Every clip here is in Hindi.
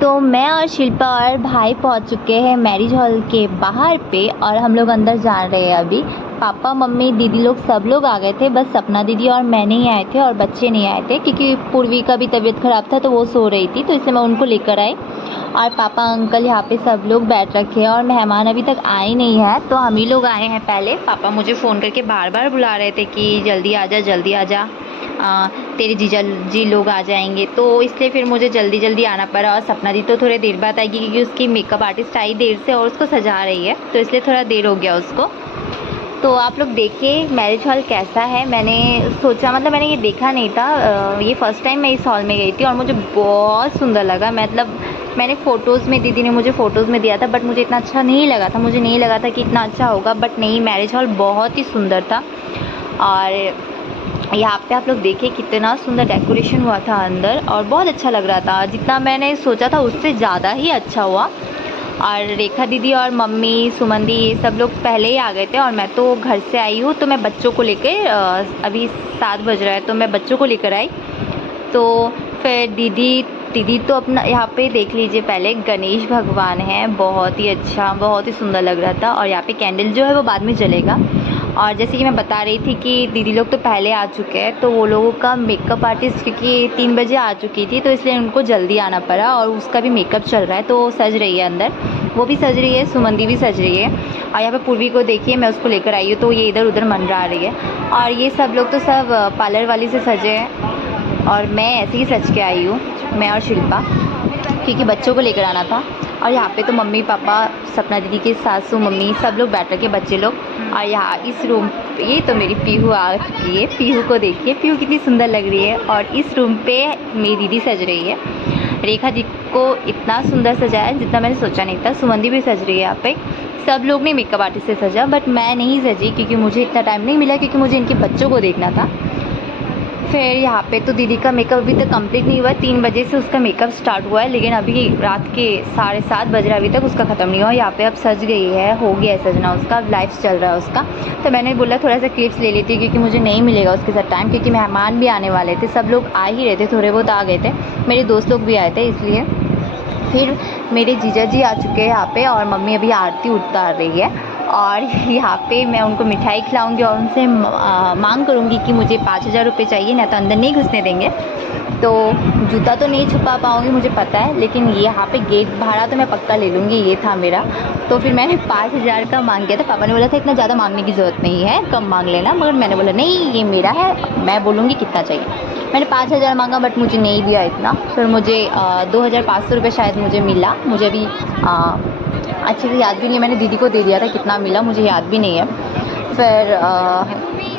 तो मैं और शिल्पा और भाई पहुंच चुके हैं मैरिज हॉल के बाहर पे और हम लोग अंदर जा रहे हैं अभी। पापा मम्मी दीदी लोग सब लोग आ गए थे, बस सपना दीदी और मैं नहीं आए थे और बच्चे नहीं आए थे क्योंकि पूर्वी का भी तबीयत ख़राब था तो वो सो रही थी, तो इसलिए मैं उनको लेकर आई। और पापा अंकल यहाँ पे सब लोग बैठ रखे हैं और मेहमान अभी तक आए नहीं है, तो हम ही लोग आए हैं पहले। पापा मुझे फ़ोन करके बार बार बुला रहे थे कि जल्दी आ जा जल्दी आ जा, तेरे जीजा जी लोग आ जाएंगे, तो इसलिए फिर मुझे जल्दी जल्दी आना पड़ा। और सपना दी तो थोड़ी देर बाद आएगी क्योंकि उसकी मेकअप आर्टिस्ट आई देर से और उसको सजा रही है, तो इसलिए थोड़ा देर हो गया उसको। तो आप लोग देखिए मैरिज हॉल कैसा है। मैंने सोचा, मतलब मैंने ये देखा नहीं था, ये फ़र्स्ट टाइम मैं इस हॉल में गई थी और मुझे बहुत सुंदर लगा। मतलब मैंने फ़ोटोज़ में, दीदी ने मुझे फ़ोटोज़ में दिया था, बट मुझे इतना अच्छा नहीं लगा था, मुझे नहीं लगा था कि इतना अच्छा होगा, बट नहीं, मैरिज हॉल बहुत ही सुंदर था। और यहाँ पे आप लोग देखिए कितना सुंदर डेकोरेशन हुआ था अंदर और बहुत अच्छा लग रहा था, जितना मैंने सोचा था उससे ज़्यादा ही अच्छा हुआ। और रेखा दीदी और मम्मी सुमन दी ये सब लोग पहले ही आ गए थे और मैं तो घर से आई हूँ, तो मैं बच्चों को लेके अभी 7 बज रहा है तो मैं बच्चों को लेकर आई। तो फिर दीदी तो अपना यहाँ पे देख लीजिए, पहले गणेश भगवान है, बहुत ही अच्छा बहुत ही सुंदर लग रहा था। और यहाँ पे कैंडल जो है वो बाद में जलेगा। और जैसे कि मैं बता रही थी कि दीदी लोग तो पहले आ चुके हैं, तो वो लोगों का मेकअप आर्टिस्ट क्योंकि 3 बजे आ चुकी थी तो इसलिए उनको जल्दी आना पड़ा और उसका भी मेकअप चल रहा है, तो सज रही है अंदर, वो भी सज रही है, सुमंदी भी सज रही है। और यहाँ पे पूर्वी को देखिए, मैं उसको लेकर आई हूँ तो ये इधर उधर मंडरा रही है। और ये सब लोग तो सब पार्लर वाली से सजे हैं और मैं ऐसे ही सज के आई हूँ, मैं और शिल्पा, क्योंकि बच्चों को लेकर आना था। और यहाँ पे तो मम्मी पापा, सपना दीदी की सासू मम्मी सब लोग बैठ रखे, बच्चे लोग। और यहाँ इस रूम पे ये तो मेरी पीहू आ चुकी है, पीहू को देखिए, पीहू कितनी सुंदर लग रही है। और इस रूम पे मेरी दीदी सज रही है, रेखा जी को इतना सुंदर सजाया जितना मैंने सोचा नहीं था। सुमंदी भी सज रही है यहाँ पे, सब लोग ने मेकअप आर्टिस्ट से सजा, बट मैं नहीं सजी क्योंकि मुझे इतना टाइम नहीं मिला, क्योंकि मुझे इनके बच्चों को देखना था। फिर यहाँ पे तो दीदी का मेकअप अभी तक कंप्लीट नहीं हुआ, 3 बजे से उसका मेकअप स्टार्ट हुआ है, लेकिन अभी रात के 7:30 बज रहे, अभी तक उसका ख़त्म नहीं हुआ। यहाँ पे अब सज गई है, हो गया है सजना उसका, अब लाइव चल रहा है उसका। तो मैंने बोला थोड़ा सा क्लिप्स ले लेती क्योंकि मुझे नहीं मिलेगा उसके साथ टाइम, क्योंकि मेहमान भी आने वाले थे, सब लोग आ ही रहे थे, थोड़े बहुत आ गए थे, मेरे दोस्त लोग भी आए थे इसलिए। फिर मेरे जीजा जी आ चुके हैं यहाँ पे और मम्मी अभी आरती उतार रही है। और यहाँ पे मैं उनको मिठाई खिलाऊंगी और उनसे मांग करूँगी कि मुझे 5,000 रुपये चाहिए, ना तो अंदर नहीं घुसने देंगे। तो जूता तो नहीं छुपा पाऊँगी मुझे पता है, लेकिन ये यहाँ पे गेट भाड़ा तो मैं पक्का ले लूँगी, ये था मेरा। तो फिर मैंने 5,000 का मांग किया था, पापा ने बोला था इतना ज़्यादा मांगने की ज़रूरत नहीं है, कम मांग लेना, मगर मैंने बोला नहीं ये मेरा है, मैं बोलूँगी कितना चाहिए। मैंने 5,000 मांगा बट मुझे नहीं दिया इतना, फिर मुझे 2,500 रुपये शायद मुझे मिला, मुझे अभी अच्छे से याद भी नहीं है, मैंने दीदी को दे दिया था, कितना मिला मुझे याद भी नहीं है। फिर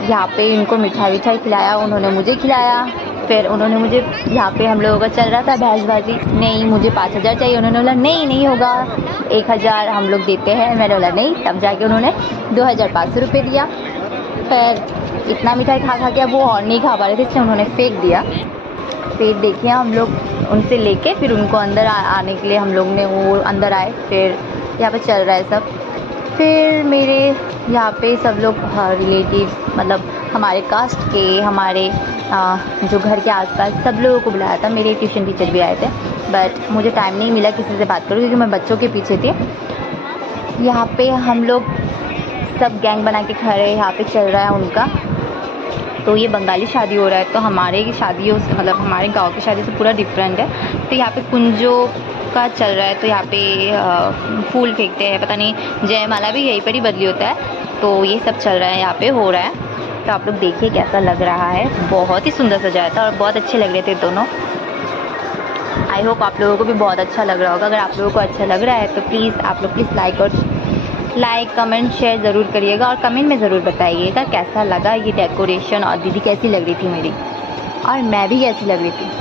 यहाँ पे इनको मिठाई विठाई खिलाया, उन्होंने मुझे खिलाया। फिर उन्होंने मुझे, यहाँ पे हम लोगों का चल रहा था बहसबाजी, नहीं मुझे 5,000 चाहिए, उन्होंने बोला नहीं नहीं होगा 1,000 हम लोग देते हैं, मैंने बोला नहीं, तब जाके उन्होंने 2,500 रुपये दिया। फिर इतना मिठाई खा खा के अब वो और नहीं खा पा रहे थे, इसलिए उन्होंने फेंक दिया। फिर देखिए हम लोग उनसे लेके फिर उनको अंदर आने के लिए हम लोग ने, वो अंदर आए, फिर यहाँ पे चल रहा है सब। फिर मेरे यहाँ पे सब लोग रिलेटिव, मतलब हमारे कास्ट के, हमारे जो घर के आसपास सब लोगों को बुलाया था, मेरे ट्यूशन टीचर भी आए थे, बट मुझे टाइम नहीं मिला किसी से बात करूँ क्योंकि मैं बच्चों के पीछे थी। यहाँ पे हम लोग सब गैंग बना के खड़े, यहाँ पे चल रहा है उनका। तो ये बंगाली शादी हो रहा है, तो हमारे की शादियों से, मतलब हमारे गांव की शादी से पूरा डिफरेंट है। तो यहाँ पे कुंजों का चल रहा है, तो यहाँ पे फूल फेंकते हैं, पता नहीं जयमाला भी यहीं पर ही बदली होता है, तो ये सब चल रहा है, यहाँ पे हो रहा है। तो आप लोग देखिए कैसा लग रहा है, बहुत ही सुंदर सजाया था और बहुत अच्छे लग रहे थे दोनों। आई होप आप लोगों को भी बहुत अच्छा लग रहा होगा। अगर आप लोगों को अच्छा लग रहा है तो प्लीज़ आप लोग प्लीज़ लाइक कमेंट शेयर ज़रूर करिएगा और कमेंट में ज़रूर बताइएगा कैसा लगा ये डेकोरेशन, और दीदी कैसी लग रही थी मेरी, और मैं भी कैसी लग रही थी।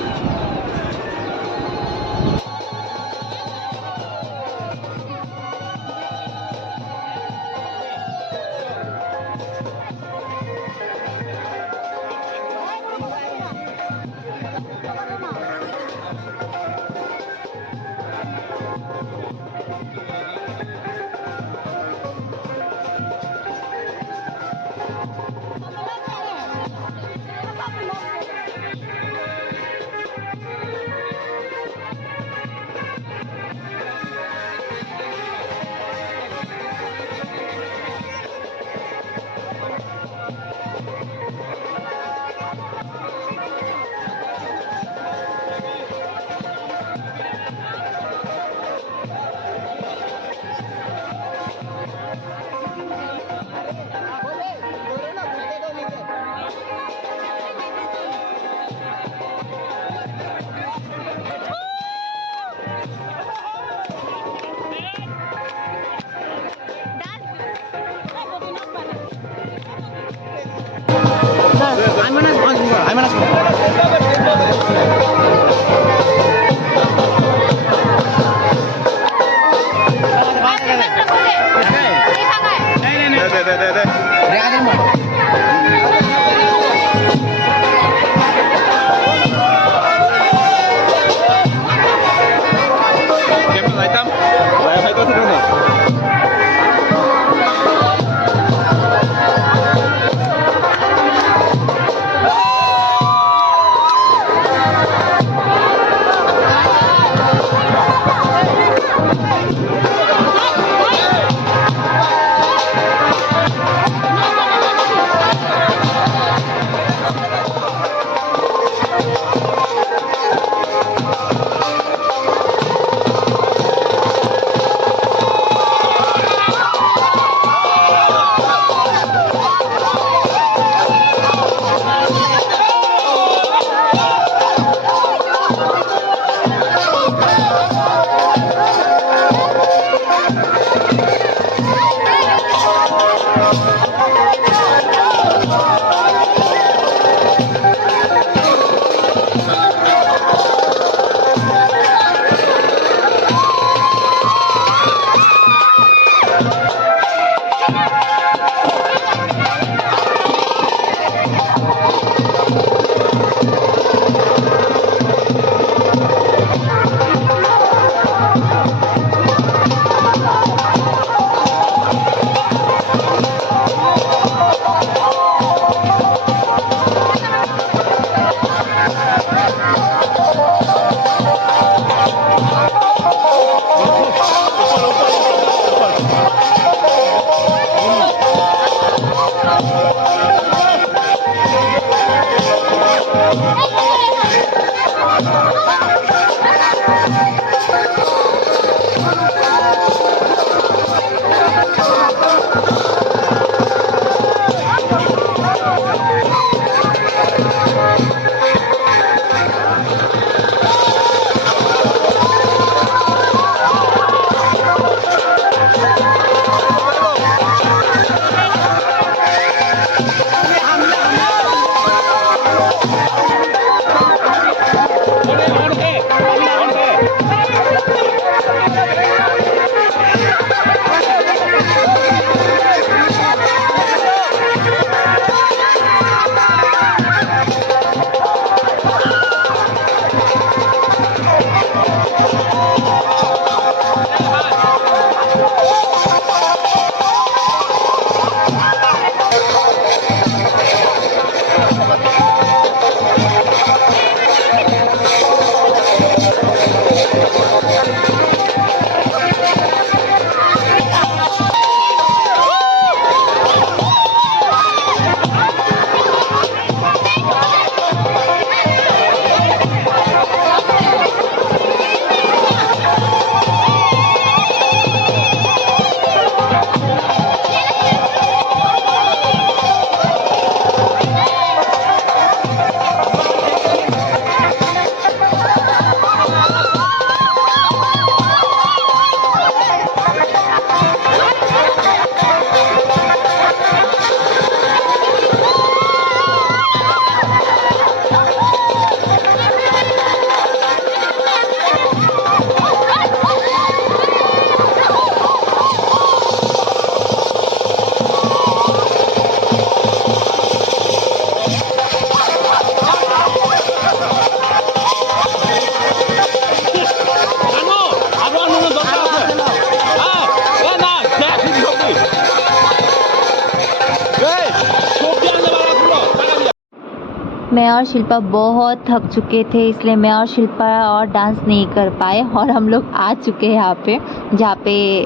मैं और शिल्पा बहुत थक चुके थे, इसलिए मैं और शिल्पा और डांस नहीं कर पाए और हम लोग आ चुके हैं यहाँ पे, जहाँ पे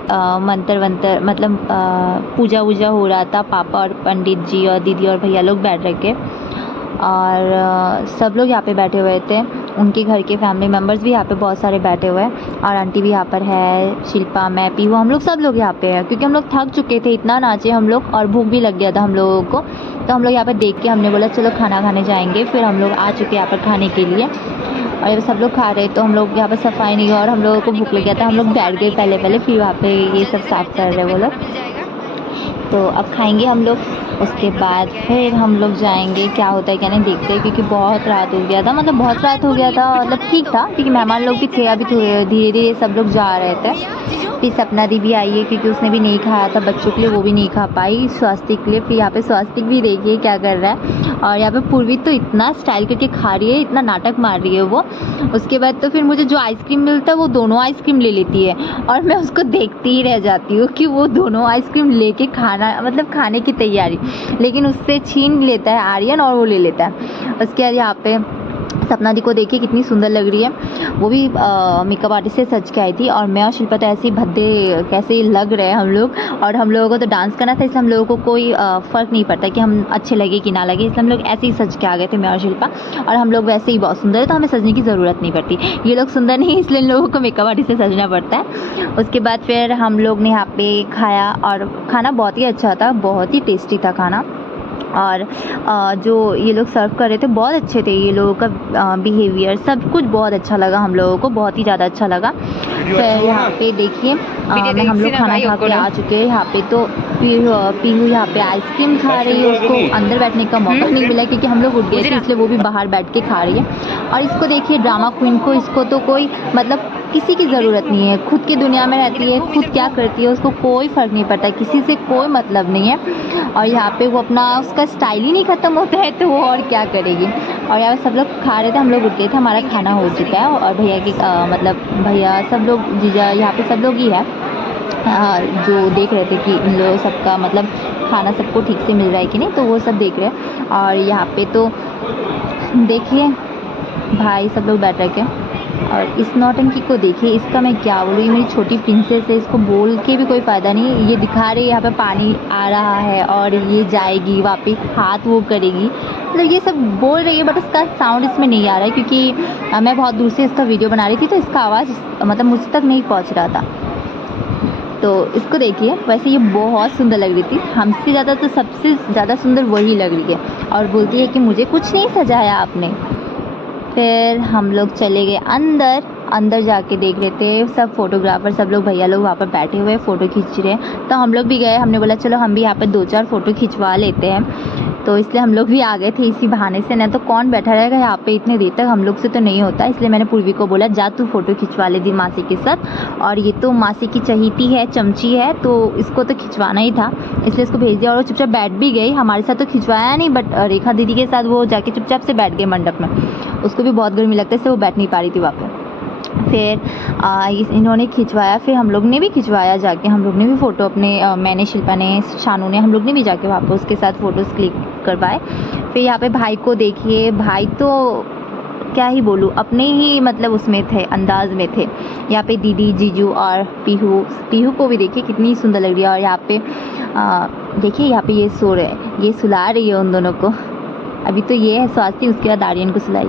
मंत्र वंत्र मतलब पूजा वूजा हो रहा था। पापा और पंडित जी और दीदी और भैया लोग बैठ रखे और सब लोग यहाँ पे बैठे हुए थे। उनके घर के फैमिली मेम्बर्स भी यहाँ पे बहुत सारे बैठे हुए हैं और आंटी भी यहाँ पर है, शिल्पा, मैं, पीहू, हम लोग सब लोग यहाँ पे हैं क्योंकि हम लोग थक चुके थे, इतना नाचे हम लोग और भूख भी लग गया था हम लोगों को। तो हम लोग यहाँ पर देख के हमने बोला चलो खाना खाने जाएंगे। फिर हम लोग आ चुके यहाँ पर खाने के लिए और जब सब लोग खा रहे तो हम लोग यहाँ पर सफाई नहीं हुआ और हम लोगों को भूख लग गया था। हम लोग बैठ गए पहले, फिर वहाँ पर ये सब साफ़ कर रहे वो लोग। तो अब खाएंगे हम लोग। उसके बाद फिर हम लोग जाएंगे, क्या होता है क्या नहीं देखते हैं, क्योंकि बहुत रात हो गया था, मतलब बहुत रात हो गया था, मतलब ठीक था क्योंकि मेहमान लोग भी थे, अभी धीरे धीरे सब लोग जा रहे थे। फिर सपना दी भी आई है क्योंकि उसने भी नहीं खाया था बच्चों के लिए, वो भी नहीं खा पाई स्वास्तिक के लिए। फिर यहाँ पे स्वास्तिक भी देखिए क्या कर रहा है, और यहाँ पे पूर्वी तो इतना स्टाइल करके खा रही है, इतना नाटक मार रही है वो। उसके बाद तो फिर मुझे जो आइसक्रीम मिलता है वो दोनों आइसक्रीम ले लेती है, और मैं उसको देखती ही रह जाती हूँ कि वो दोनों आइसक्रीम लेके खाना, मतलब खाने की तैयारी, लेकिन उससे छीन लेता है आर्यन और वो ले लेता है। उसके बाद यहाँ पे सपना दी को देखिए कितनी सुंदर लग रही है, वो भी मेकअप आर्टिस्ट से सज के आई थी, और मैं और शिल्पा तो ऐसे ही भद्दे कैसे लग रहे हैं हम लोग। और हम लोगों को तो डांस करना था, इसलिए हम लोगों को कोई फ़र्क नहीं पड़ता कि हम अच्छे लगे कि ना लगे, इसलिए हम लोग ऐसे ही सज के आ गए थे मैं और शिल्पा, और हम लोग वैसे ही बहुत सुंदर है तो हमें सजने की ज़रूरत नहीं पड़ती। ये लोग सुंदर नहीं, इसलिए इन लोगों को मेकअप आर्टिस्ट से सजना पड़ता है। उसके बाद फिर हम लोग ने यहाँ पे खाया, और खाना बहुत ही अच्छा था, बहुत ही टेस्टी था खाना। और जो ये लोग सर्व कर रहे थे बहुत अच्छे थे, ये लोगों का बिहेवियर सब कुछ बहुत अच्छा लगा, हम लोगों को बहुत ही ज़्यादा अच्छा लगा। फिर यहाँ पे देखिए हम लोग खाना खा के आ चुके हैं। यहाँ पे तो पीहू यहाँ पे आइसक्रीम खा रही है, उसको अंदर बैठने का मौका नहीं मिला क्योंकि हम लोग उठ गए थे, इसलिए वो भी बाहर बैठ के खा रही है। और इसको देखिए ड्रामा क्वीन को, इसको तो कोई मतलब किसी की ज़रूरत नहीं है, खुद की दुनिया में रहती है, खुद क्या करती है उसको कोई फ़र्क नहीं पड़ता, किसी से कोई मतलब नहीं है। और यहाँ पे वो अपना उसका स्टाइल ही नहीं ख़त्म होता है तो वो और क्या करेगी। और यहाँ सब लोग खा रहे थे, हम लोग उठ गए थे, हमारा खाना हो चुका है। और भैया की मतलब भैया सब लोग, जीजा यहाँ पे सब लोग ही है जो देख रहे थे कि इन लोगों सबका मतलब खाना सबको ठीक से मिल रहा है कि नहीं, तो वो सब देख रहे हैं। और यहाँ पे तो देखिए भाई सब लोग बैठ रखे, और इस नौटंकी को देखिए, इसका मैं क्या बोलूँ, ये मेरी छोटी प्रिंसेस है, इसको बोल के भी कोई फ़ायदा नहीं। ये दिखा रही है यहाँ पे पानी आ रहा है और ये जाएगी वापस, हाथ वो करेगी, मतलब ये सब बोल रही है, बट उसका साउंड इसमें नहीं आ रहा है क्योंकि मैं बहुत दूर से इसका वीडियो बना रही थी, तो इसका आवाज़ मतलब मुझ तक नहीं पहुँच रहा था। तो इसको देखिए, वैसे ये बहुत सुंदर लग रही थी, हमसे ज़्यादा तो सबसे ज़्यादा सुंदर वही लग रही है, और बोलती है कि मुझे कुछ नहीं सजाया आपने। फिर हम लोग चले गए अंदर जाके देख रहे थे सब फोटोग्राफर, सब लोग भैया लोग वहाँ पर बैठे हुए फ़ोटो खींच रहे हैं, तो हम लोग भी गए, हमने बोला चलो हम भी यहाँ पर 2-4 फ़ोटो खिंचवा लेते हैं, तो इसलिए हम लोग भी आ गए थे इसी बहाने से, नहीं तो कौन बैठा रहेगा यहाँ पे इतने देर तक, हम लोग से तो नहीं होता। इसलिए मैंने पूर्वी को बोला जा तू फ़ोटो खिंचवा ले दी मासी के साथ, और ये तो मासी की चहीती है, चमची है, तो इसको तो खिंचवाना ही था, इसलिए इसको भेज दिया। और वो चुपचाप बैठ भी गई, हमारे साथ तो खिंचवाया नहीं, बट रेखा दीदी के साथ वो जाके चुपचाप से बैठ गए मंडप में, उसको भी बहुत गर्मी लगता है इसलिए वो बैठ नहीं पा रही थी वहाँ पर। फिर इन्होंने खिंचवाया, फिर हम लोग ने भी खिंचवाया जाके, हम लोग ने भी फ़ोटो अपने मैंने, शिल्पा ने, शानू ने, हम लोग ने भी जाके वहाँ पर उसके साथ फ़ोटोज़ क्लिक करवाए। फिर यहाँ पे भाई को देखिए, भाई तो क्या ही बोलूँ, अपने ही मतलब उसमें थे, अंदाज में थे। यहाँ पे दीदी, जीजू और पीहू को भी देखिए कितनी सुंदर लग रही है। और यहाँ पे देखिए यहाँ पे ये सो रहे हैं, ये सुला रही है उन दोनों को, अभी तो ये है स्वास्थ्य, उसके बाद आर्यन को सुलाई।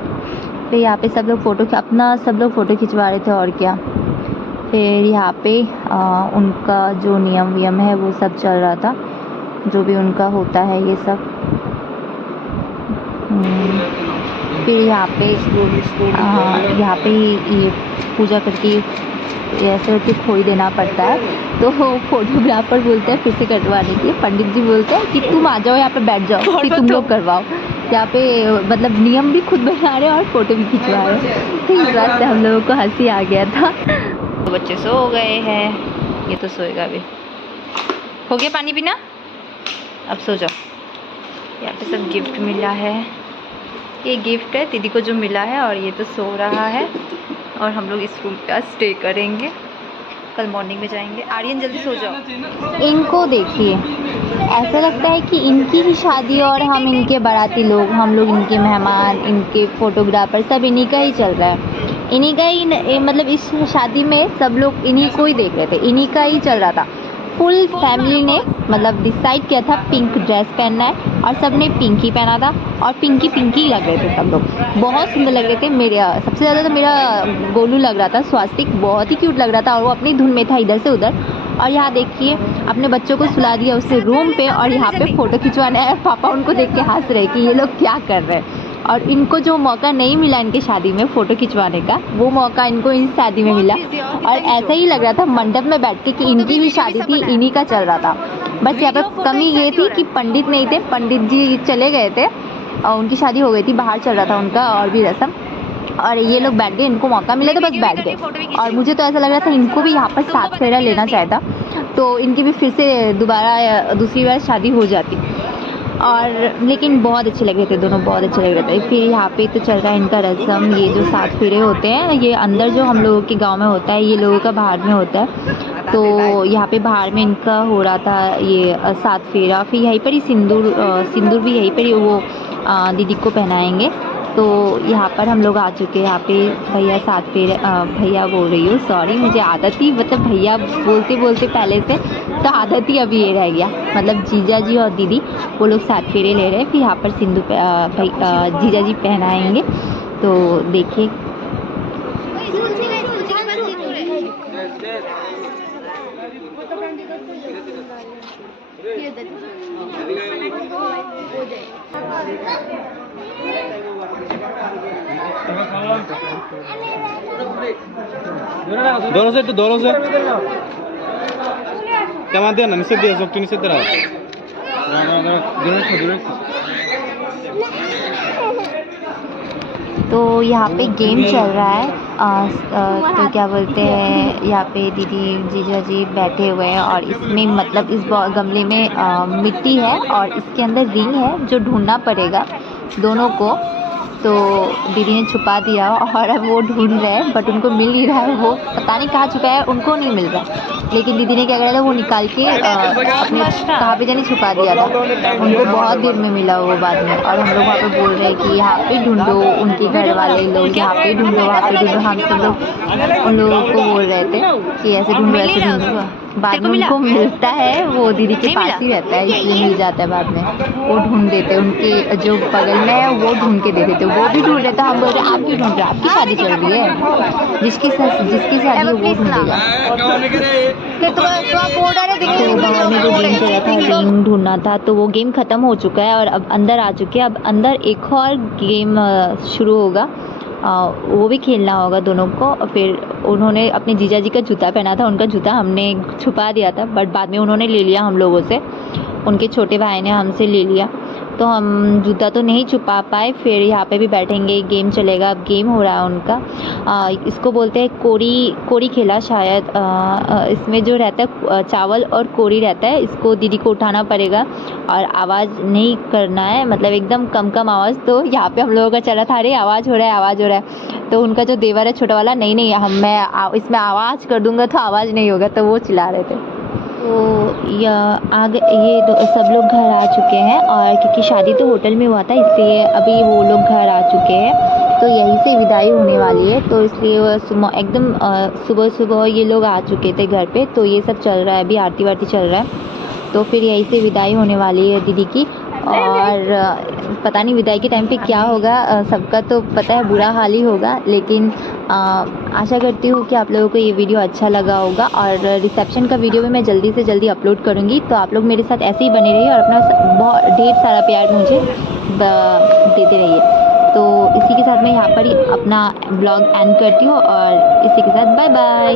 फिर यहाँ पे सब लोग फ़ोटो खिंचवा रहे थे और क्या। फिर यहाँ पे उनका जो नियम है वो सब चल रहा था, जो भी उनका होता है ये सब। फिर यहाँ पे ये पूजा करके ऐसे करके खोई देना पड़ता है, तो फोटोग्राफर बोलते हैं फिर से कटवाने के लिए, पंडित जी बोलते हैं कि तुम आ जाओ यहाँ पे बैठ जाओ, फिर तुम लोग करवाओ। यहाँ पे मतलब नियम भी खुद बना रहे हैं और फ़ोटो भी खिंचवा रहे हैं, तो इस बात से हम लोगों को हंसी आ गया था। तो बच्चे सो गए हैं, ये तो सोएगा भी। हो गया पानी पीना, अब सो जाओ। यहाँ पे सब गिफ्ट मिला है, ये गिफ्ट है दीदी को जो मिला है, और ये तो सो रहा है, और हम लोग इस रूम पे स्टे करेंगे, कल मॉर्निंग में जाएंगे। आर्यन जल्दी सो जाओ। इनको देखिए, ऐसा लगता है कि इनकी ही शादी और हम इनके बाराती लोग, हम लोग इनके मेहमान, इनके फोटोग्राफर, सब इन्हीं का ही चल रहा है, इन्हीं का ही मतलब इस शादी में सब लोग इन्हीं को ही देख रहे थे, इन्हीं का ही चल रहा था। फुल फैमिली ने मतलब डिसाइड किया था पिंक ड्रेस पहनना है, और सब ने पिंक ही पहना था, और पिंकी लग रहे थे सब लोग, बहुत सुंदर लग रहे थे। मेरे सबसे ज़्यादा तो मेरा गोलू लग रहा था, स्वास्तिक बहुत ही क्यूट लग रहा था, और वो अपनी धुन में था इधर से उधर। और यहाँ देखिए अपने बच्चों को सुला दिया उससे रूम पे, और यहाँ पे फ़ोटो खिंचवाने आए, पापा उनको देख के हंस रहे कि ये लोग क्या कर रहे हैं। और इनको जो मौका नहीं मिला इनके शादी में फ़ोटो खिंचवाने का, वो मौका इनको इस शादी में मिला। और ऐसा ही लग रहा था मंडप में बैठ के कि इनकी भी शादी थी, इन्हीं का चल रहा था। बस यहाँ पे कमी ये थी कि पंडित नहीं थे, पंडित जी चले गए थे और उनकी शादी हो गई थी, बाहर चल रहा था उनका और भी रस्म, और ये लोग बैठ गए, इनको मौका मिला तो बस बैठ गए। और मुझे तो ऐसा लग रहा था इनको भी यहाँ पर 7 फेरा लेना चाहिए था, तो इनकी भी फिर से दोबारा दूसरी बार शादी हो जाती। और लेकिन बहुत अच्छे लग रहे थे दोनों, बहुत अच्छे लग रहे थे। फिर यहाँ पे तो चल रहा है इनका रस्म, ये जो 7 फेरे होते हैं ये अंदर जो हम लोगों के गांव में होता है, ये लोगों का बाहर में होता है। तो यहाँ पे बाहर में इनका हो रहा था ये 7 फेरा। फिर यहीं पर ही सिंदूर भी यहीं पर ही वो दीदी को पहनाएंगे। तो यहाँ पर हम लोग आ चुके हैं, यहाँ पे भैया 7 फेरे, भैया बोल रही हूँ, सॉरी मुझे आदत ही, मतलब भैया बोलते बोलते पहले से तो आदत ही अभी ये रह गया। मतलब जीजा जी और दीदी वो लोग 7 फेरे ले रहे हैं। फिर यहाँ पर सिंदूर जीजा जी पहनाएंगे। तो देखिए दोनों से क्या मानते हैं ना, निषेध दिया सब निषेध रहा। तो यहाँ पे गेम चल रहा है, तो क्या बोलते हैं, यहाँ पे दीदी जीजा जी बैठे हुए हैं और इसमें मतलब इस गमले में मिट्टी है और इसके अंदर रिंग है जो ढूंढना पड़ेगा दोनों को। तो दीदी ने छुपा दिया और अब वो ढूंढ रहे हैं, बट उनको मिल नहीं रहा है, वो पता नहीं कहाँ छुपा है, उनको नहीं मिल रहा। लेकिन दीदी ने क्या करा था, वो निकाल के अपने कहाँ पे जाने छुपा दिया था, उनको बहुत देर में मिला वो बाद में। और हम लोग वहाँ पे बोल रहे हैं कि यहाँ पे ढूंढो, उनके घर वाले लोग यहाँ पे ढूंढो, वहाँ पे ढूंढो। हम सब लोग उन लोगों को बोल रहे थे कि ऐसे ढूंढो ऐसे ढूंढो। बाद में उनको मिलता है, वो दीदी के पास ही रहता है इसलिए मिल जाता है बाद में। वो ढूंढ देते, उनके जो बगल में है वो ढूंढ के दे देते, वो भी ढूंढ रहे थे। हम बोल रहे आप क्यों ढूंढ रहे, आपकी शादी चल रही है, जिसकी शादी है वो ढूंढेगा। तो बाहर में जो गेम चल रहा था, रिंग ढूंढना था, तो वो गेम ख़त्म हो चुका है और अब अंदर आ चुके हैं। अब अंदर एक और गेम शुरू होगा, वो भी खेलना होगा दोनों को। फिर उन्होंने अपने जीजा जी का जूता पहना था, उनका जूता हमने छुपा दिया था, बट बाद में उन्होंने ले लिया हम लोगों से, उनके छोटे भाई ने हमसे ले लिया, तो हम जूता तो नहीं छुपा पाए। फिर यहाँ पे भी बैठेंगे, गेम चलेगा। अब गेम हो रहा है उनका, इसको बोलते हैं कोड़ी खेला शायद। इसमें जो रहता है चावल और कोड़ी रहता है, इसको दीदी को उठाना पड़ेगा और आवाज़ नहीं करना है, मतलब एकदम कम आवाज़। तो यहाँ पे हम लोगों का चला था, अरे आवाज़ हो रहा है, आवाज़ हो रहा है। तो उनका जो देवर है छोटा वाला, नहीं मैं इसमें आवाज़ कर दूँगा तो आवाज़ नहीं होगा, तो वो चिल्ला रहे थे। तो ये सब लोग घर आ चुके हैं, और क्योंकि शादी तो होटल में हुआ था इसलिए अभी वो लोग घर आ चुके हैं। तो यहीं से विदाई होने वाली है, तो इसलिए एकदम सुबह ये लोग आ चुके थे घर पे। तो ये सब चल रहा है, अभी आरती वारती चल रहा है, तो फिर यहीं से विदाई होने वाली है दीदी की। और पता नहीं विदाई के टाइम पे क्या होगा, सबका तो पता है बुरा हाल ही होगा। लेकिन आशा करती हूँ कि आप लोगों को ये वीडियो अच्छा लगा होगा, और रिसेप्शन का वीडियो भी मैं जल्दी से जल्दी अपलोड करूँगी। तो आप लोग मेरे साथ ऐसे ही बने रहिए और अपना बहुत ढेर सारा प्यार मुझे देते रहिए। तो इसी के साथ मैं यहाँ पर ही अपना ब्लॉग एंड करती हूँ, और इसी के साथ बाय बाय।